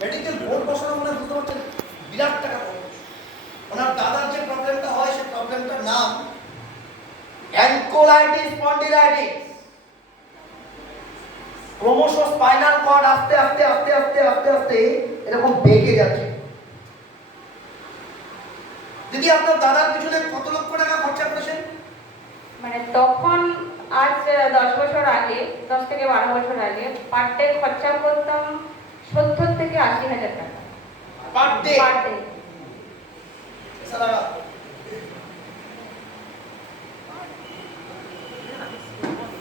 Medical board বসানো মানে বুঝতে পারছেন বিরাট টাকা খরচ। ওনার দাদার যে প্রবলেমটা হয় সেই প্রবলেমটার নাম অ্যাঙ্কোলাইটিস স্পন্ডিলাইটিস। ক্রমশ স্পাইনাল কর্ড আস্তে আস্তে আস্তে আস্তে আস্তে আস্তে এরকম বেঁকে যাচ্ছে। দিদি আপনার দাদার পিছনে কত লক্ষ টাকা খরচা করেছেন? মানে তখন আজ 10 বছর আগে, 10 থেকে 12 বছর আগে পার ডে খরচা করতাম 70 থেকে 80,000 টাকা per day. Per day.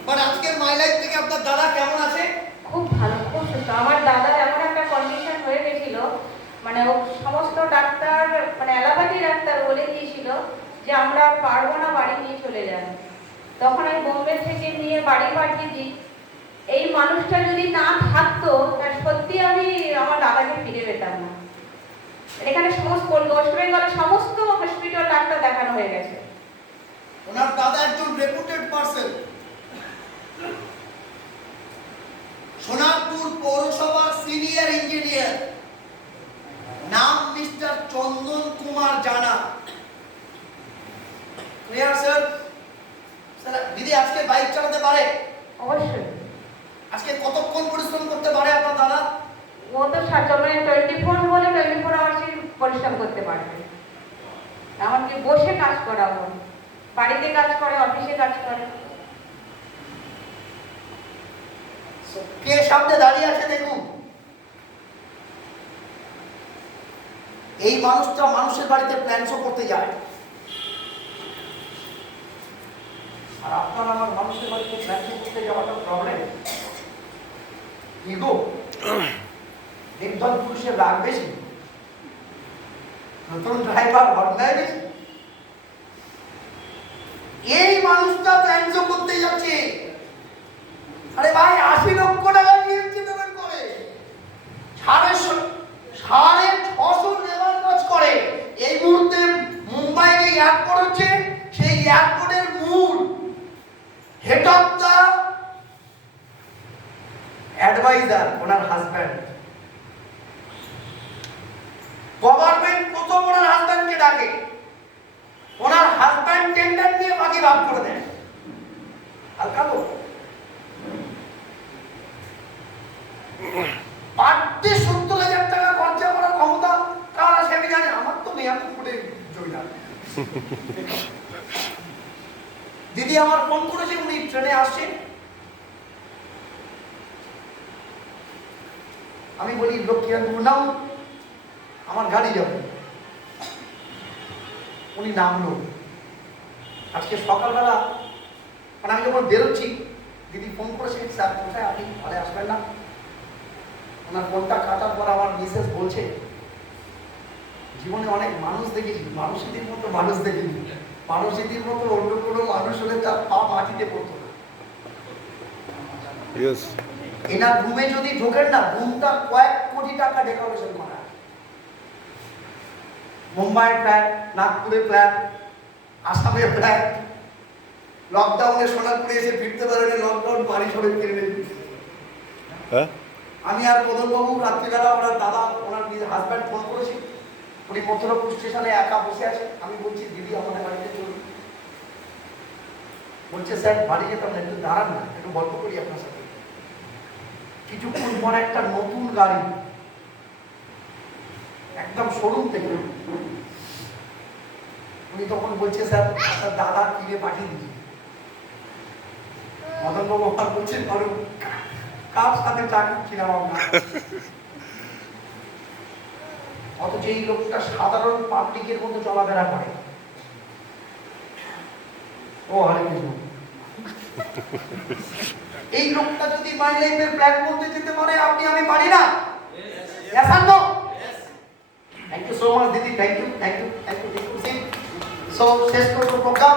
But আজকের মাই লাইফ থেকে আপনার দাদা কেমন আছে? খুব ভালো, খুব সুস্থ। আমার দাদার এমন একটা কন্ডিশন হয়ে গেছিল, মানে ও সমস্ত ডাক্তার, মানে অ্যালোপ্যাথি ডাক্তার বলে দিয়েছিল যে আমরা পারবো না, বাড়ি নিয়ে চলে যান। তখন আমি বোম্বে থেকে নিয়ে বাড়ি পাঠিয়ে দিই। এই মানুষটা যদি না থাকতো তার সত্যি আমি আমার দাদাকে ফিরে পেতাম না। এখানে সমস্ত ওয়েস্ট বেঙ্গলের সমস্ত হসপিটাল ডাক্তার দেখানো হয়ে গেছে। ওনার দাদা একজন রেপুটেড পারসন, সোনারপুর পৌরসভার সিনিয়র ইঞ্জিনিয়ার, নাম মিস্টার চন্দন কুমার জানা। Clear sir? স্যার দিদি আজকে বাইক চালাতে পারে? অবশ্যই। আজকে কতক্ষণ পরিশ্রম করতে পারে আপনার দাদা? ও তো 24 বলে 24 আওয়ার্সই পরিশ্রম করতে পারবে। এমনকি বসে কাজ করাবো, বাড়িতে কাজ করে, অফিসে কাজ করে। কে সামনে দাঁড়িয়ে আছে দেখুন। এই মানুষটা মানুষের বাড়িতে প্ল্যান শো করতে যায়, আর আপনার আমার মানুষের বাড়িতে প্ল্যান শো করতে যাওয়াটা প্রবলেম। ইগো, একদল পুরুষের রাগ বেশি, নতুন ড্রাইভার ঘটনায় বেশি। এই মানুষটা প্ল্যান শো করতে যাচ্ছে। আরে ভাই 80 লক্ষ টাকা নিয়েছে পেমেন্ট করে, 650 লেবার কাজ করে। এই মুহূর্তে মুম্বাইয়ে যে এয়ারপোর্ট হচ্ছে, সেই এয়ারপোর্টের মূল হেড অফ দা অ্যাডভাইজার ওনার হাজব্যান্ড। গভর্নমেন্ট প্রথম ওনার হাজব্যান্ডকে ডাকে, ওনার হাজব্যান্ড টেন্ডার নিয়ে বাকি ভাগ করে দেয়। হালকা লোক, পার্টি 70,000 টাকা খরচা করার ক্ষমতা কার আছে আমি জানি? আমার তো নেই, আমি ফুটে জড়ি না। দিদি আমার ফোন করেছে, উনি ট্রেনে আসছেন। আমি বলি লক্ষ্মীকান্তপুর নাম, আমার গাড়ি যাবে। উনি নামলো। আজকে সকালবেলা মানে আমি যখন বেরোচ্ছি, দিদি ফোন করেছে, স্যার কোথায় আপনি ঘরে আসবেন না? ওনার ফোনটা কাটার পর আমার মিসেস বলছে, জীবনে অনেক মানুষ দেখেছি, মানুষীদের মতো মানুষ দেখিনি। মানুষীদের মতো অন্য কোনো মানুষ হলে তার পা মাটিতে পড়তো না। এনার রুমে যদি ঢোকেন না, রুমটা কয়েক কোটি টাকা ডেকোরেশন করা। মুম্বাইয়ের ফ্ল্যাট, নাগপুরের ফ্ল্যাট, আসামের ফ্ল্যাট। লকডাউনে সোনারপুরে এসে ফিরতে পারেনি, লকডাউন বাড়ি সরে ফিরে। আমি আর মদনবাবু রাত্রিবেলা ওনার দাদা, ওনার হাজব্যান্ড ফোন করেছি। উনি মথুরাপুর স্টেশনে একা বসে আছেন। আমি বলছি দিদি আমাদের বাড়িতে চলুন। বলছে স্যার বাড়ি যেতাম না, একটু দাঁড়ান না, একটু গল্প করি আপনার সাথে। কিছুক্ষণ পরে একটা নতুন গাড়ি একদম শোরুম থেকে, উনি তখন বলছে স্যার আপনার দাদা কিনে পাঠিয়ে দিচ্ছি। মদনবাবু আমার বলছেন বলুন কার সাথে চা খাচ্ছিলাম আমরা। অথচ এই লোকটা সাধারণ পাবলিকের মধ্যে চলাফেরা করে। ও হরে কৃষ্ণ। এই লোকটা যদি মাই লাইফের প্ল্যান করতে যেতে পারে, আপনি আমি পারি না? Yes or no? Thank you so much দিদি, থ্যাংক ইউ। সো শেষ করবো প্রোগ্রাম।